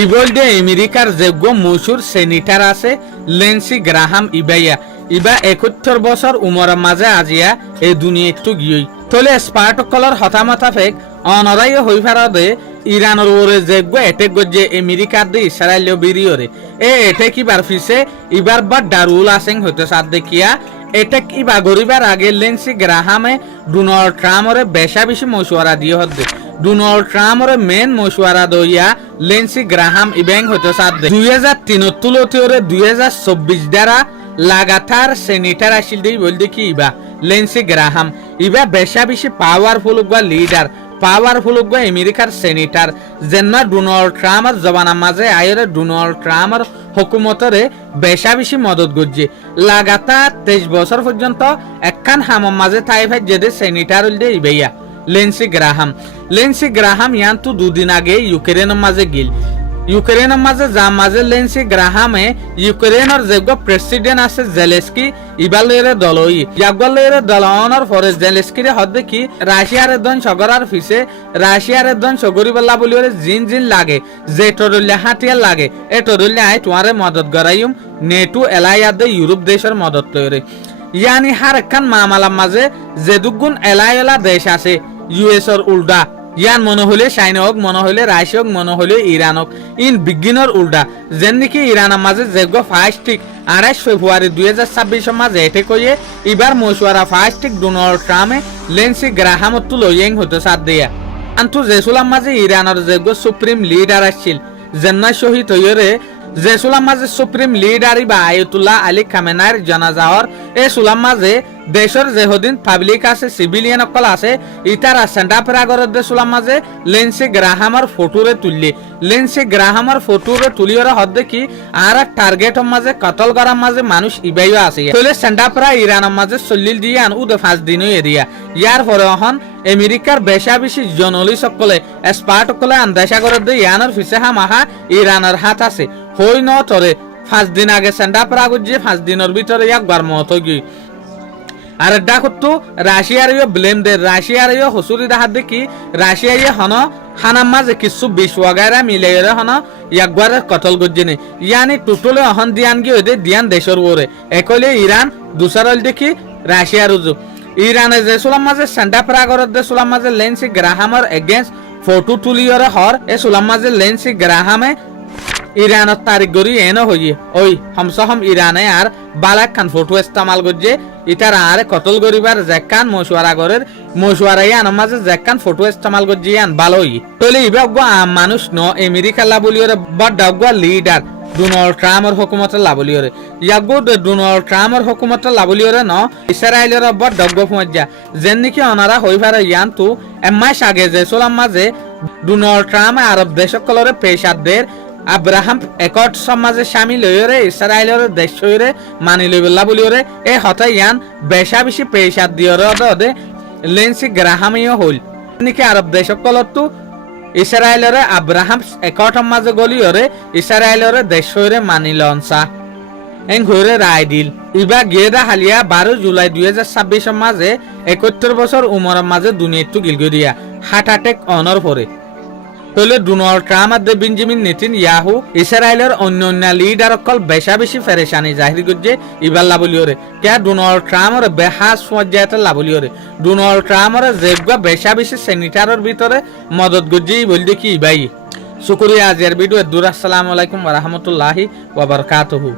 ইবলডে আমেরিকার যোগ্য মশুর সেনেটার আছে লেন্সি গ্রাহাম ইবাইয়া ইবা ৭১ বছর উমরের মাঝে আজিয়া এই দুনিয়াটো গিয়ে তলে স্পার্টকলর হতামতাফেক অনরাই হই ফারদে ইরানের ওরে যোগ্য এটেক গজ্জে আমেরিকার দে ইসরায়েল বিরিয়রে এটেক ইবার ফিসে ইবার বা দারুল আসেং হইতে সাদ দেখিয়া এটেক ইবা গরিবার আগে লেন্সি গ্রাহামে ডোনাল্ড ট্রাম্পরে বেশা বেশি মশওয়ারা দিয়ে হদ্দে ডোনাল্ড ট্রাম্পরে মেন মশওয়ারা দইয়া লেন্সি গ্রাহাম ইবেং হইতে সাদ 2003 তুলতিওরে 2024 দ্বারা লাগাতার সেনেটার আসিল দেই বল দেখি ইবা লেন্সি গ্রাহাম ইবা বেশা বেশি পাওয়ারফুল গা লিডার পাওয়ারফুল গা আমেরিকার সেনেটার যেন ডোনাল্ড ট্রাম্পের জবানা মাঝে আয়রে ডোনাল্ড ট্রাম্পের হুকুমতরে বেশা বেশি মদত গজ্জে লাগাতার 23 বছর পর্যন্ত একখান হামম মাঝে তাই ভাই যেদে সেনেটার উল দে ইবেয়া লেন্সি গ্রাহাম ইয়ান্তু দুদিন আগে ইউক্রেনের মাঝে গিল ইউক্রেনের মাঝে যা মাঝে লেন্সি গ্রাহামে ইউক্রেনের যোগ্য প্রেসিডেন্ট আছে জেলেস্কি ইবালেরে দলই ইয়াগলেরে দলনের পরে জেলেস্কিরে হদ্দে কি রাশিয়ার দন সগরার ফিসে রাশিয়ার দন সগরিবাল্লা বলিওরে জিন জিন লাগে যে টরুল্লা হাতিয়ার লাগে এ টরুল্লা আই তোমারে মদত গরাইম নেটো এলাইয়াদে ইউরোপ দেশের মদত লইরে ইয়ানি হার একখান মামালার মাঝে যে দুগুণ এলাইলা দেশ আছে ইউএসর উল্টা ইয়ান মনে হলে চাইনা হোক মনে হলে রাশিয়া হোক মনে হলে ইরান হোক ইন বিজ্ঞানের উল্টা যেন নাকি ইরানের মাঝে যোগ্য ফাস্টিক 28 ফেব্রুয়ারি 2026 মাঝে এটে কইয়ে এবার মশওয়ারা ফাস্টিক ডোনাল্ড ট্রাম্পে লেন্সি গ্রাহাম তুলইং হতে সাথ দিয়া আন্তু জেসুলাম মাঝে ইরানের যোগ্য সুপ্রিম লিডার আসছিল জেন্না শহীদ হইরে জেসুলাম মাঝে সুপ্রিম লিডার বা আয়াতুল্লাহ আলী খামেনার জানাজার এ সুলাম মাঝে দেশের যেহদিন পাবলিক আছে সিভিলিয়ান অকল আছে ইতারা সেন্টাপেরাগরের দে সুলাম মাঝে লেন্সি গ্রাহামার ফটোরে তুললি লেন্সি গ্রাহামার ফটোরে তুলিওরা হদ্দে কি আর টার্গেটের মাঝে কতল করার মাঝে মানুষ ইবাইও আছে তলে সেন্টাপেরা ইরানের মাঝে চল্লিল দিয়ে আন উদে 5 দিনও এরিয়া ইয়ার পরে হন আমেরিকার বেশা বেশি জনলি সকলে স্পার্ট সকলে আন্দাসা করে দে ইয়ানোর ফিসে হামাহা ইরানের হাত আছে হই ন তরে 5 দিন আগে সেন্টাপেরা গুজে 5 দিনের ভিতরে এক বার মত গই আর ডাকতো রাশিয়ার ব্লেম দে রাশিয়ার হসুরি দাহাত দেখি রাশিয়া হন হানাম মাঝে কিছু বিষ ওয়াগারা মিলে হন একবার কতল গজ্জিনে ইয়ানি টুটলে অহন দিয়ান গিয়ে দে দিয়ান দেশের ওরে একলে ইরান দুসারল দেখি রাশিয়ার উজু ইরানে যে সুলাম মাঝে সেন্টাপেরা করে দে সুলাম মাঝে লেন্সি গ্রাহামের এগেন্স্ট ফটো তুলিয়রে হর এ সুলাম মাঝে লেন্সি গ্রাহামে ইরানত তারিখ গরি এনো হইয়ে ওই হমসহম ইরানে আর বালাক খান ফটো ইস্তেমাল গজ্জে ইতার আরে কতল গরিবার জেকান মশওয়ারা গরের মশওয়ারাই আন মাঝে জেকান ফটো ইস্তেমাল গজ্জে আন ভালোই তলে ইবাগ মানুষ ন আমেরিকা লাবলিওরে বড় লিডার ডোনাল্ড ট্রাম্পের হুকুমত লাবলিওরে ইয়াগো ডোনাল্ড ট্রাম্পের হুকুমত লাবলিওরে ন ইসরায়েলের বড় ডগ্গ ফমজ্জা যেন নাকি অনারা হই পারে ইয়ান্তু এমাস আগে যে সোলাম মাঝে ডোনাল্ড ট্রাম্প আরব দেশকলরে পেশাদের আব্রাহাম একট সমাজে সামিল হইরে ইসরায়েলের দেশ হইরে মানি লইবলা বলিওরে এ হতা ইয়ান বেশা বেশি পেশাদ দিয়রে দে লেন্সি গ্রাহামিও হইল নাকি আরব দেশকলতো ইসরায়েলের আব্রাহাম একট মাঝে গলিওরে ইসরায়েলের দেশ হইরে মানি লনসা এং হইরে রায় দিল ইবা গেদা হালিয়া 12 জুলাই 2026 মাঝে 71 বছর উমরের মাঝে দুনিয়াটো গিলগই দিয়া হার্ট অ্যাটাক অনর পরে তলে ডোনাল্ড ট্রাম্প আর বেঞ্জামিন নেতানিয়াহু ইসরায়েলের অন্য লিডার অকল বেশা বেশি ফেরেশানি জাহির করছে ইবার লাবলিওরে কে ডোনাল্ড ট্রাম্পের বেহাস পর্যায়ে লাবলিওরে ডোনাল্ড ট্রাম্পের যেগুলো বেশা বেশি সেনেটারের ভিতরে মদত করছে বল দেখি ইবাই শুকরিয়া আজের ভিডিও দূর আসসালামু আলাইকুম ওয়া রাহমাতুল্লাহি ওয়া বারাকাতুহু।